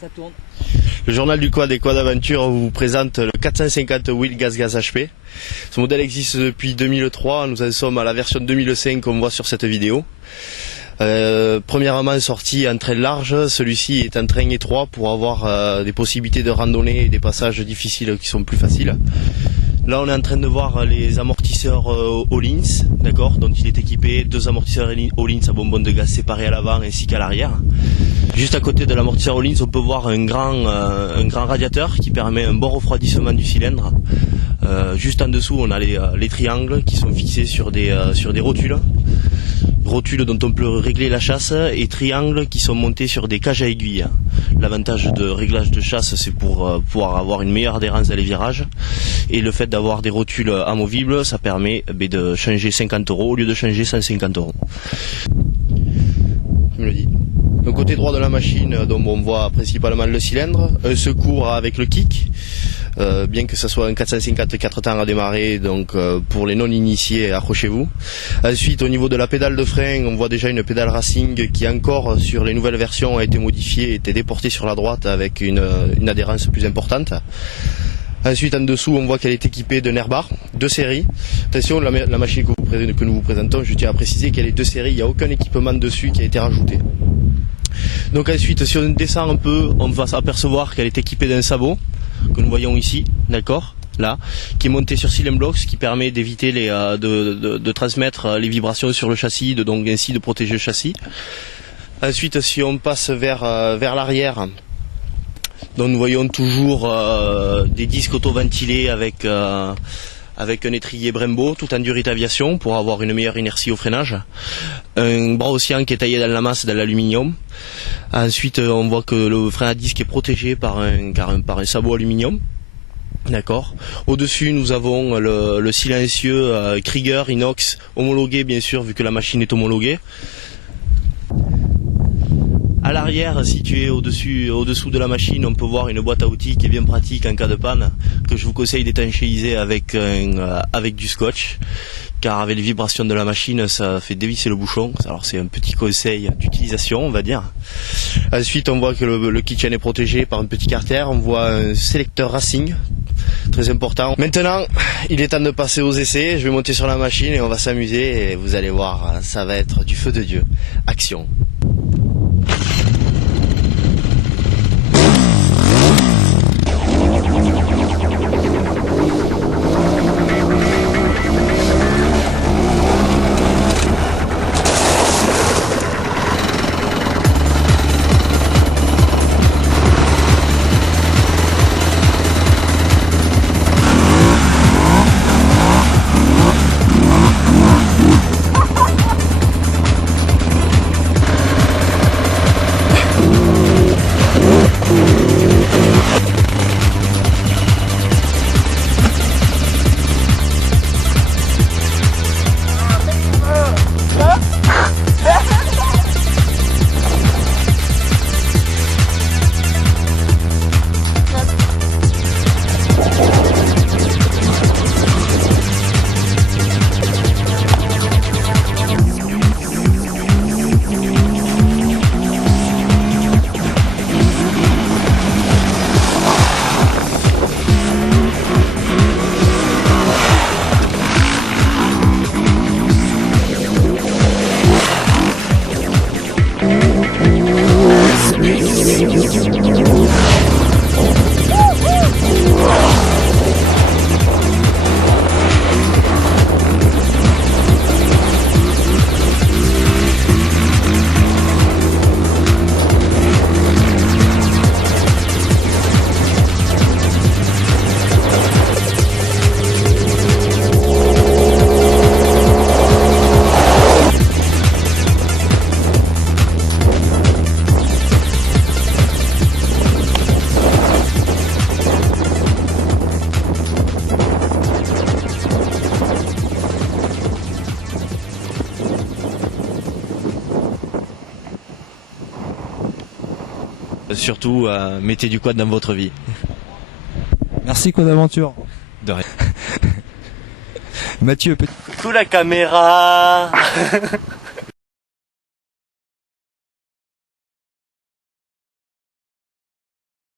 Ça tourne. Le journal du quad et quad aventure vous présente le 450 wheel gaz HP. Ce modèle existe depuis 2003, nous en sommes à la version 2005 qu'on voit sur cette vidéo. Premièrement sorti en train large, celui-ci est en train étroit pour avoir des possibilités de randonnée et des passages difficiles qui sont plus faciles. Là on est en train de voir les amortisseurs Öhlins, d'accord, dont il est équipé, 2 amortisseurs Öhlins à bonbonne de gaz séparés à l'avant ainsi qu'à l'arrière. Juste à côté de l'amortisseur Öhlins on peut voir un grand radiateur qui permet un bon refroidissement du cylindre. Juste en dessous on a les triangles qui sont fixés sur des rotules dont on peut régler la chasse, et triangles qui sont montés sur des cages à aiguilles. L'avantage de réglage de chasse, c'est pour pouvoir avoir une meilleure adhérence dans les virages, et le fait d'avoir des rotules amovibles, ça permet de changer 50 € au lieu de changer 150 €. Je me le dis. Le côté droit de la machine, donc on voit principalement le cylindre, un secours avec le kick. Bien que ce soit un 450 4 temps à démarrer, donc pour les non-initiés, accrochez-vous. Ensuite, au niveau de la pédale de frein, on voit déjà une pédale racing qui encore sur les nouvelles versions a été modifiée, a été déportée sur la droite avec une adhérence plus importante. Ensuite, en dessous, on voit qu'elle est équipée d'un airbar, 2 séries. Attention, la machine que nous vous présentons, je tiens à préciser qu'elle est 2 séries, il n'y a aucun équipement dessus qui a été rajouté. Donc ensuite, si on descend un peu, on va s'apercevoir qu'elle est équipée d'un sabot, que nous voyons ici, d'accord, là, qui est monté sur Silent Blocks, qui permet d'éviter de transmettre les vibrations sur le châssis, donc ainsi de protéger le châssis. Ensuite, si on passe vers l'arrière, donc nous voyons toujours des disques auto-ventilés avec un étrier Brembo tout en Durit Aviation pour avoir une meilleure inertie au freinage. Un bras oscillant qui est taillé dans la masse dans l'aluminium. Ensuite on voit que le frein à disque est protégé par un sabot aluminium. D'accord. Au-dessus nous avons le silencieux Krieger inox homologué bien sûr vu que la machine est homologuée. À l'arrière, situé au-dessous de la machine, on peut voir une boîte à outils qui est bien pratique en cas de panne, que je vous conseille d'étanchéiser avec du scotch, car avec les vibrations de la machine, ça fait dévisser le bouchon. Alors c'est un petit conseil d'utilisation, on va dire. Ensuite, on voit que le kitchen est protégé par un petit carter. On voit un sélecteur racing, très important. Maintenant, il est temps de passer aux essais. Je vais monter sur la machine et on va s'amuser. Et vous allez voir, ça va être du feu de Dieu. Action! Surtout, mettez du quad dans votre vie. Merci Quad Aventure. De rien. Mathieu, Coucou la caméra.